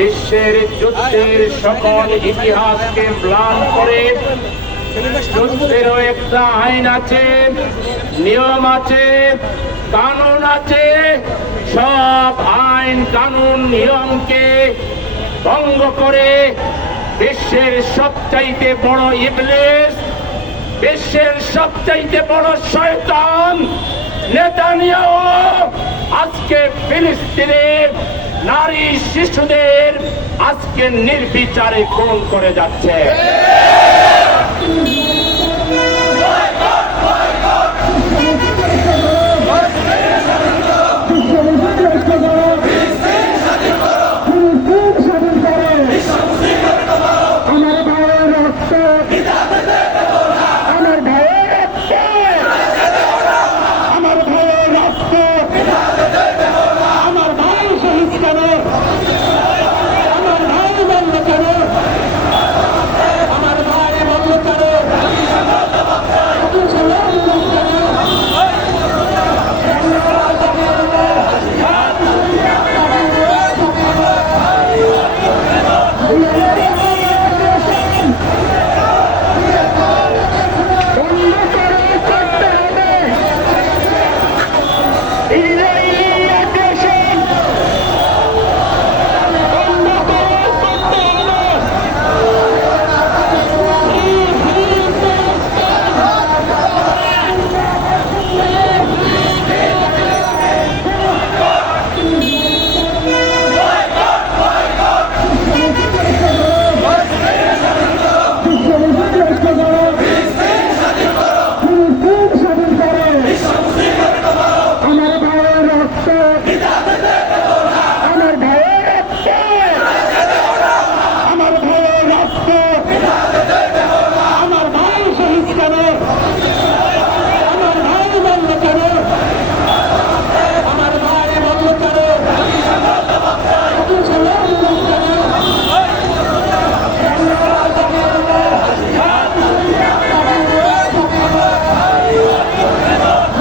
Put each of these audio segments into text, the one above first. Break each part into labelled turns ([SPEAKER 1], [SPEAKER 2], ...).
[SPEAKER 1] বিশ্বের যুদ্ধের সকল ইতিহাসকে প্লান করে, যুদ্ধেরও একটা আইন আছে, নিয়ম আছে, কানুন আছে, সব আইন, কানুন, নিয়মকে ভঙ্গ করে বিশ্বের সবচাইতে বড় ইবলিস, বিশ্বের সবচাইতে বড় শয়তান নেতানিয়াহু আজকে ফিলিস্তিনের নারী শিশুদের আজকে নির্বিচারে খুন করে যাচ্ছে।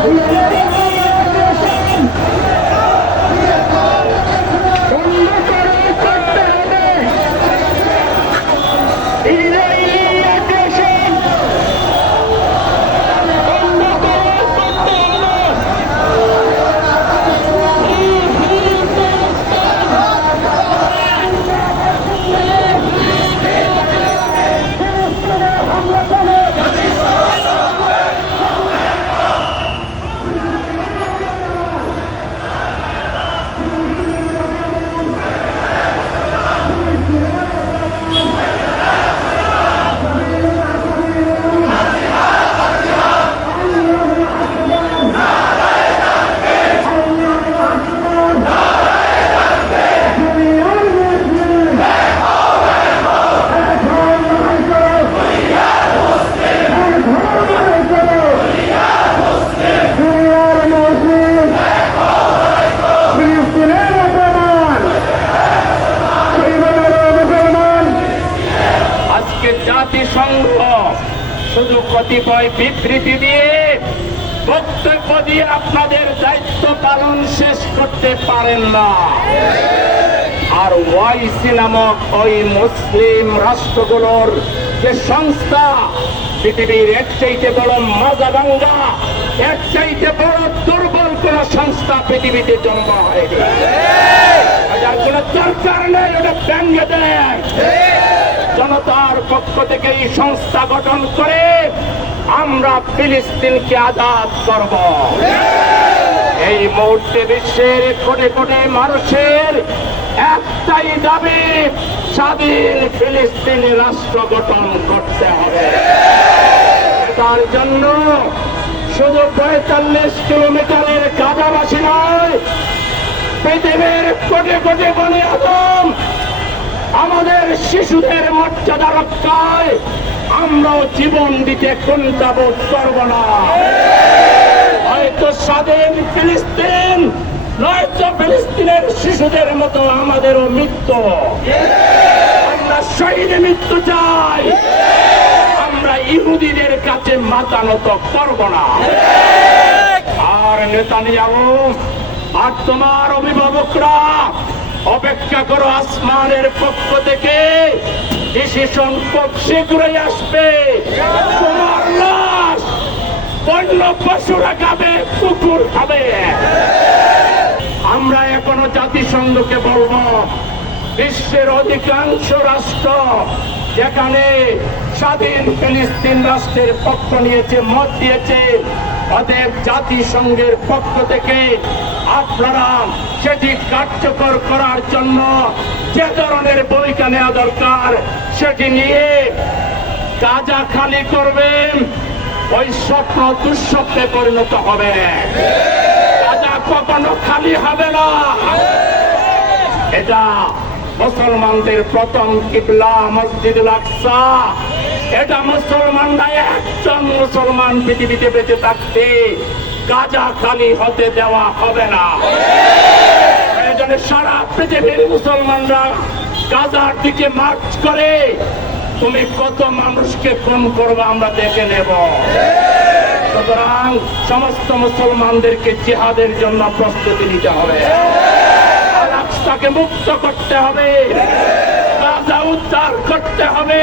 [SPEAKER 1] Yeah. শুধু কতিপয় বিবৃতি দিয়ে বক্তব্য দিয়ে আপনাদের দায়িত্ব পালন শেষ করতে পারেন না। আর ওয়াইসি নামক ওই মুসলিম রাষ্ট্রগুলোর যে সংস্থা, পৃথিবীর এক চাইতে বড় মাজা ভাঙ্গা এর চাইতে বড় দুর্বল কোন সংস্থা পৃথিবীতে জন্ম হয়নি। কোন দরকার নেই, ওটা ব্যঙ্গে দেয় থেকে এই সংস্থা গঠন করে আমরা ফিলিস্তিনকে আজাদ করব। এই মুহূর্তে বিশ্বের কোটে কোটে মানুষের একটাই দাবি, স্বাধীন ফিলিস্তিন রাষ্ট্র গঠন করতে হবে। তার জন্য শুধু পঁয়তাল্লিশ কিলোমিটারের কাদাবাসী নয়, পৃথিবীর কোটে কোটে বনে আদম আমাদের শিশুদের মর্যাদা রক্ষায় আমরাও জীবন দিতে কুণ্ঠাবোধ করব না। হয়তো স্বাধীন ফিলিস্তিন নয়তো ফিলিস্তিনের শিশুদের মতো আমাদেরও মৃত্যু। আমরা শহীদ মৃত্যু চাই। আমরা ইহুদিদের কাছে মাথা নত করব না। আর নেতানিয়াহু, আর তোমার অভিভাবকরা অপেক্ষা করো, আসমানের পক্ষ থেকে ডিসিশন খুব শীঘ্রই আসবে। তোমার লাশ বন্য পশুরা খাবে, কুকুর খাবে। আমরা এখনও জাতিসংঘকে বলব, বিশ্বের অধিকাংশ রাষ্ট্র যেখানে স্বাধীন ফিলিস্তিন রাষ্ট্রের পক্ষ নিয়েছে, মত দিয়েছে অতএব জাতিসংঘের পক্ষ থেকে আপনারা সেটি কার্যকর করার জন্য যে ধরনের ভূমিকা নেওয়া দরকার, সেটি নিয়ে গাজা খালি করবেন, ওই স্বপ্ন দুঃস্বপ্নে পরিণত হবে। গাজা কখনো খালি হবে না। এটা মুসলমানদের প্রথম কিবলা মসজিদুল আকসা। এটা মুসলমানরা একজন মুসলমান পৃথিবীতে বেঁচে থাকতে গাজা খালি হতে দেওয়া হবে না। সারা পৃথিবীর মুসলমানরা গাজার দিকে মার্চ করে, তুমি কত মানুষকে খুন করবে, আমরা দেখে নেব। সুতরাং সমস্ত মুসলমানদেরকে জিহাদের জন্য প্রস্তুতি নিতে হবে। তাকে মুক্ত করতে হবে। তাজা উদ্ধার করতে হবে।